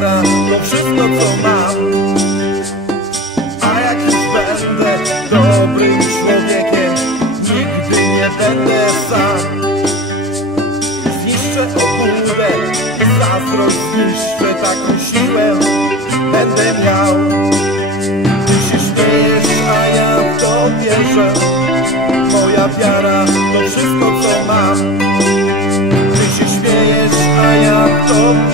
wiara to wszystko, co mam. A jak już będę dobrym człowiekiem, nigdy nie będę sam. Zniszczę obłudę, zazdrość zniszczę, taką siłę będę miał. Ty się śmiejesz, a ja w to wierzę. Moja wiara to wszystko, co mam. Ty się śmiejesz, a ja w to